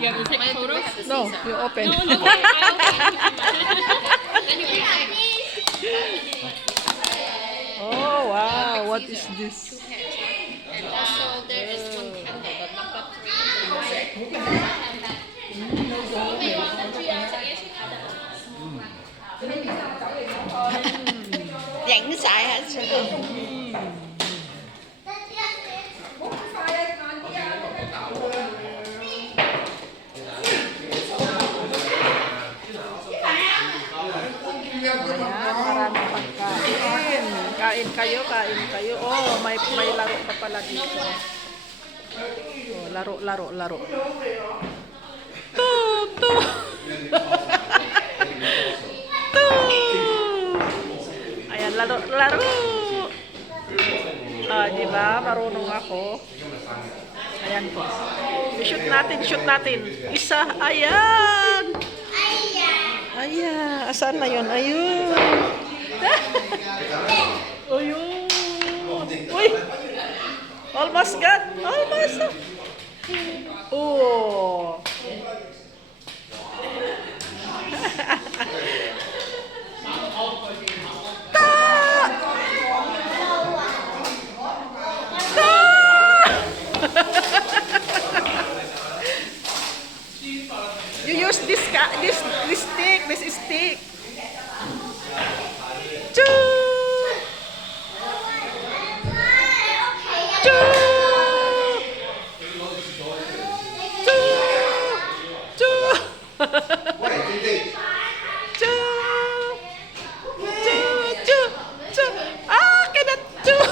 You have to take a photo? No, you open. No, no, I Oh, wow. What is this? And also there is one candle, but not got three. Rảnh xài hả? Ayan, maraming pagkain. Kain kayo, kain kayo. Oh, may laro pa pala dito. Oh, laro, laro, laro. Tutu! Ayan, laro, laro. Ah, di ba? Marunong ako. Ayan po. I-shoot natin, shoot natin. Isa, ayan. Ayan, asan na yun? Ayun. Ayun. Uy. Almost got. Almost. Oh. You use this stick, this stick. Choo! Choo! Choo! Choo! Choo! Choo! Choo! Choo! Ah, cannot choo!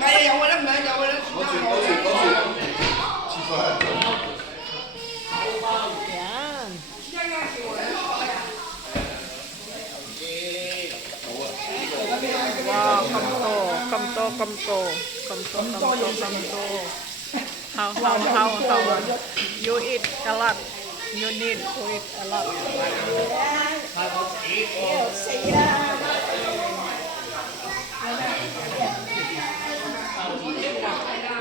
Mẹ dầu lắm, mẹ dầu lắm. Yan. Wow, come to. How. You eat a lot. You need to eat a lot.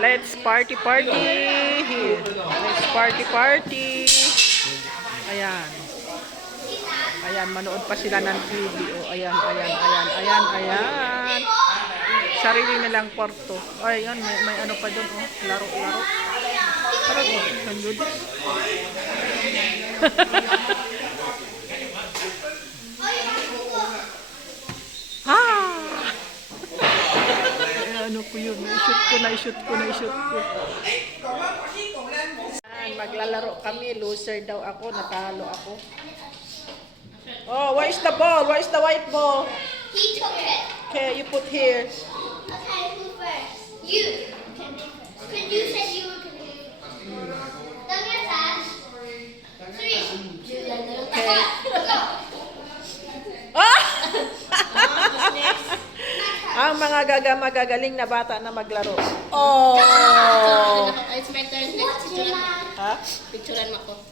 Let's party here. Let's party. Ayan. Ayan, manood pa sila ng TV. Oh, ayan. Sarili nilang kwarto. Ayan, may ano pa doon. Oh, laro. Parang, nandun. Ha! Ano ko yun? I-shoot ko. Ayan, maglalaro kami. Loser daw ako. Natalo ako. Oh, where's the ball? Where's the white ball? He took it. Okay, you put here. Okay, who first? You can be first. Because you said you were going to be first. Don't get sad. 3, 2, 1, go. Ah! Ang mga magagaling na bata na maglaro. Oh! It's my turn. Next, picturean mo. Ha? Picturean mo ako.